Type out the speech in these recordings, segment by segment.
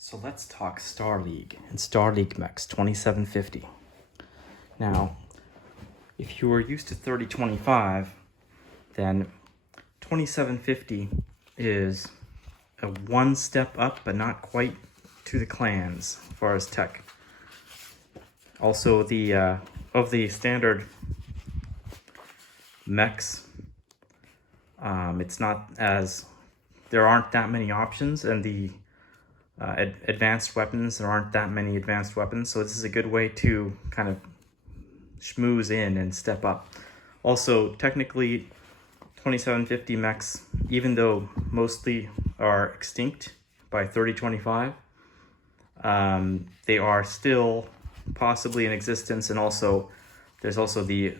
So let's talk Star League and Star League Mechs 2750. Now, if you were used to 3025, then 2750 is a one step up, but not quite to the clans as far as tech. Also, the of the standard mechs, it's not as, there aren't that many options, and the advanced weapons, there aren't that many advanced weapons, so this is a good way to kind of schmooze in and step up. Also, technically, 2750 mechs, even though mostly are extinct by 3025, they are still possibly in existence, and also there's also the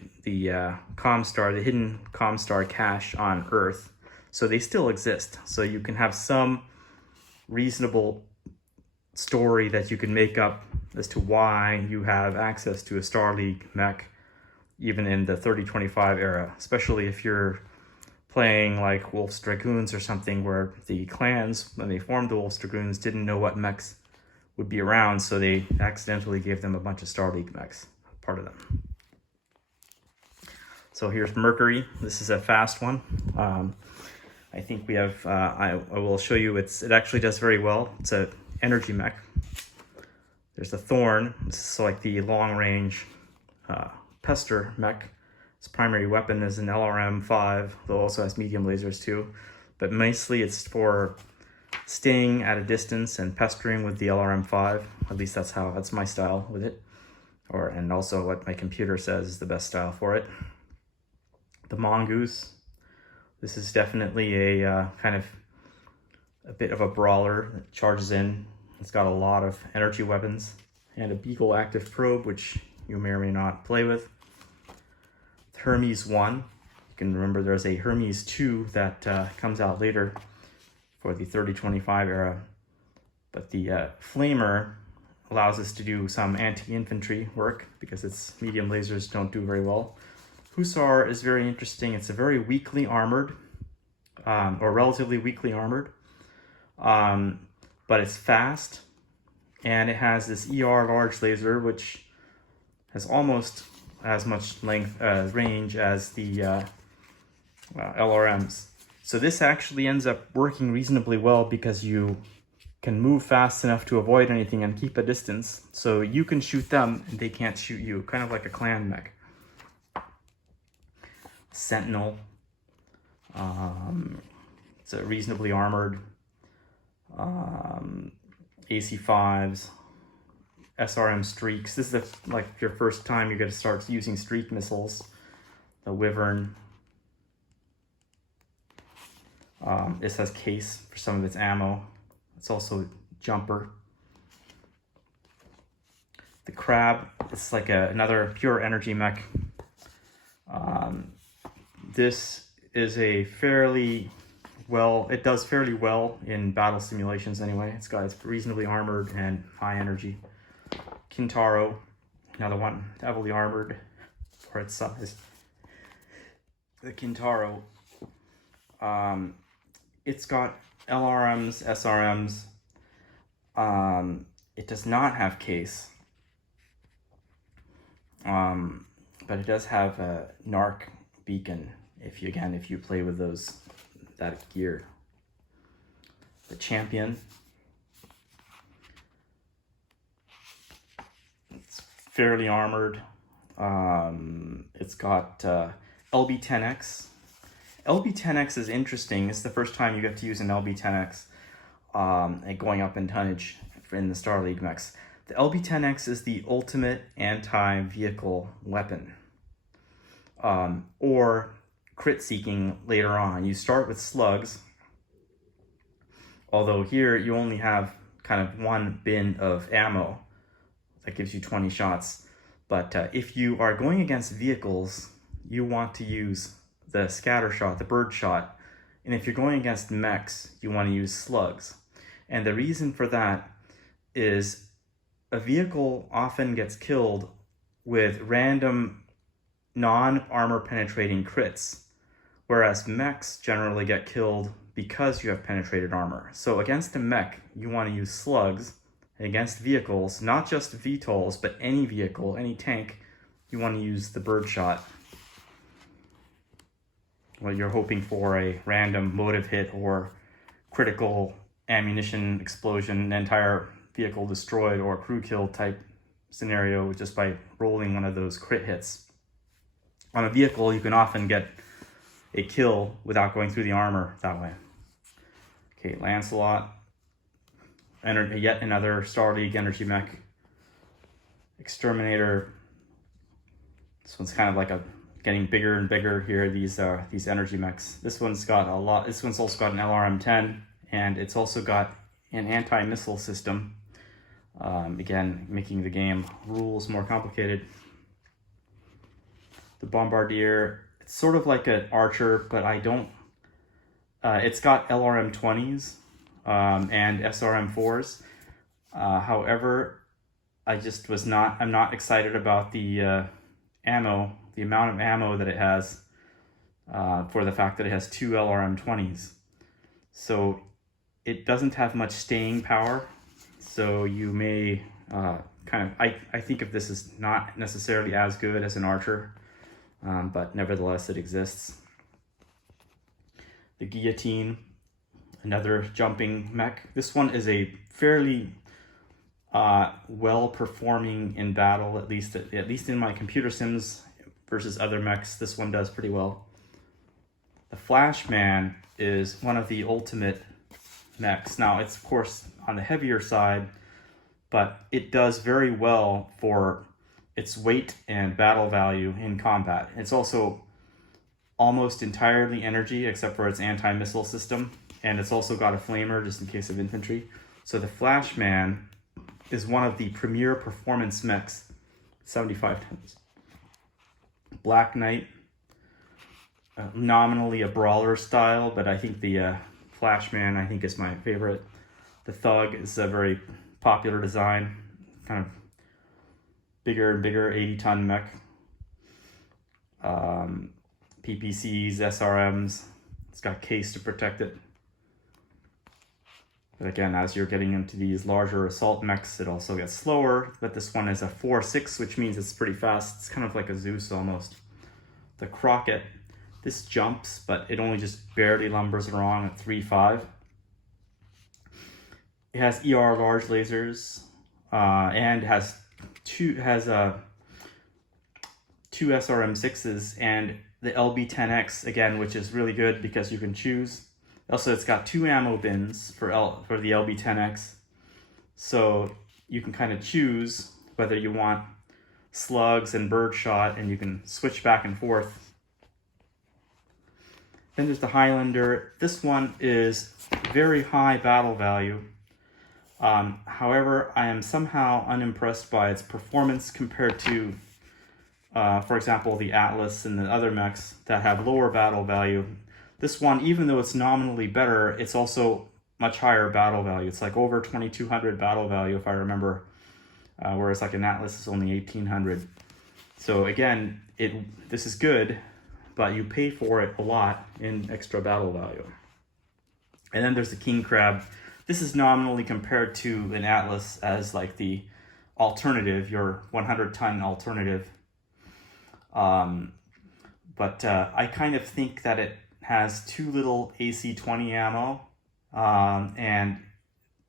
Comstar, the hidden Comstar cache on Earth, so they still exist. So you can have some reasonable story that you can make up as to why you have access to a Star League mech even in the 3025 era, especially if you're playing like Wolf's Dragoons or something, where the clans, when they formed the Wolf's Dragoons, didn't know what mechs would be around, so they accidentally gave them a bunch of Star League mechs, part of them. So here's Mercury. This is a fast one. I think we have, I will show you, it actually does very well. It's a energy mech. There's the Thorn. This is like the long range Pester mech. Its primary weapon is an LRM-5, though it also has medium lasers too. But mostly it's for staying at a distance and pestering with the LRM-5. At least that's my style with it. And also what my computer says is the best style for it. The Mongoose. This is definitely a kind of a bit of a brawler that charges in. It's got a lot of energy weapons and a Beagle active probe, which you may or may not play with. Hermes 1. You can remember there's a Hermes 2 that comes out later for the 3025 era. But the Flamer allows us to do some anti-infantry work because its medium lasers don't do very well. Hussar is very interesting. It's a very weakly armored, or relatively weakly armored, but it's fast, and it has this ER large laser, which has almost as much range as the LRMs. So this actually ends up working reasonably well because you can move fast enough to avoid anything and keep a distance. So you can shoot them and they can't shoot you, kind of like a clan mech. Sentinel. It's a reasonably armored. AC-5s. SRM streaks. This is like your first time you're going to start using streak missiles. The Wyvern. This has case for some of its ammo. It's also jumper. The Crab. It's like another pure energy mech. This is a fairly well, it does fairly well in battle simulations anyway. It's reasonably armored and high energy. Kintaro, another one, heavily armored for its size. The Kintaro, it's got LRMs, SRMs. It does not have case, but it does have a NARC beacon. If you play with that gear. The Champion. It's fairly armored. It's got LB-10X. LB-10X is interesting. It's the first time you get to use an LB-10X going up in tonnage in the Star League mechs. The LB-10X is the ultimate anti-vehicle weapon. Or crit seeking later on. You start with slugs, although here you only have kind of one bin of ammo that gives you 20 shots. But if you are going against vehicles, you want to use the scatter shot, the bird shot. And if you're going against mechs, you want to use slugs. And the reason for that is a vehicle often gets killed with random non-armor penetrating crits, whereas mechs generally get killed because you have penetrated armor. So against a mech, you want to use slugs, and against vehicles, not just VTOLs, but any vehicle, any tank, you want to use the birdshot. Well, you're hoping for a random motive hit or critical ammunition explosion, entire vehicle destroyed, or crew kill type scenario just by rolling one of those crit hits. On a vehicle, you can often get a kill without going through the armor that way. Okay, Lancelot, yet another Star League energy mech. Exterminator. This one's kind of like getting bigger and bigger here. These energy mechs. This one's got a lot. This one's also got an LRM-10, and it's also got an anti-missile system. Again, making the game rules more complicated. The Bombardier, it's sort of like an Archer, but I don't. It's got LRM-20s and SRM-4s. However, I'm not excited about the ammo, the amount of ammo that it has, for the fact that it has 2 LRM-20s. So it doesn't have much staying power. So you may I think of this as not necessarily as good as an Archer, but nevertheless it exists. The Guillotine, another jumping mech. This one is a fairly well-performing in battle, at least in my computer sims versus other mechs. This one does pretty well. The Flashman is one of the ultimate mechs. Now, it's of course on the heavier side, but it does very well for its weight and battle value in combat. It's also almost entirely energy except for its anti-missile system, and it's also got a flamer just in case of infantry. So the Flashman is one of the premier performance mechs, 75 tons. Black Knight, nominally a brawler style, but I think the Flashman is my favorite. The Thug is a very popular design, kind of bigger and bigger, 80-ton mech. PPCs, SRMs, it's got case to protect it. But again, as you're getting into these larger assault mechs, it also gets slower, but this one is a 4.6, which means it's pretty fast. It's kind of like a Zeus almost. The Crockett, this jumps, but it only just barely lumbers along at 3.5. It has ER large lasers, and has two SRM6s and the LB10X again, which is really good because you can choose. Also, it's got 2 ammo bins for the LB10X, so you can kind of choose whether you want slugs and birdshot, and you can switch back and forth. Then there's the Highlander. This one is very high battle value. However, I am somehow unimpressed by its performance compared to, for example, the Atlas and the other mechs that have lower battle value. This one, even though it's nominally better, it's also much higher battle value. It's like over 2,200 battle value, if I remember, whereas like an Atlas is only 1,800. So again, this is good, but you pay for it a lot in extra battle value. And then there's the King Crab. This is nominally compared to an Atlas as like the alternative, your 100-ton alternative. But I kind of think that it has too little AC-20 ammo, and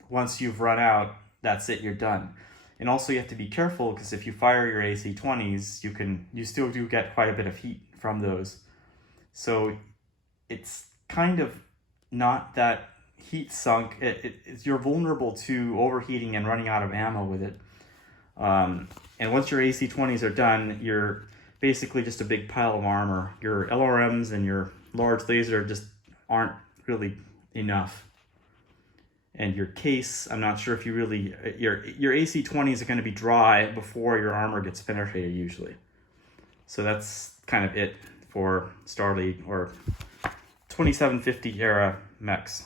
once you've run out, that's it, you're done. And also you have to be careful, because if you fire your AC-20s, you still do get quite a bit of heat from those. So it's kind of not that heat sunk. You're vulnerable to overheating and running out of ammo with it. And once your AC-20s are done, you're basically just a big pile of armor. Your LRMs and your large laser just aren't really enough. And your case, I'm not sure if you really, your AC-20s are going to be dry before your armor gets penetrated usually. So that's kind of it for Star League or 2750 era mechs.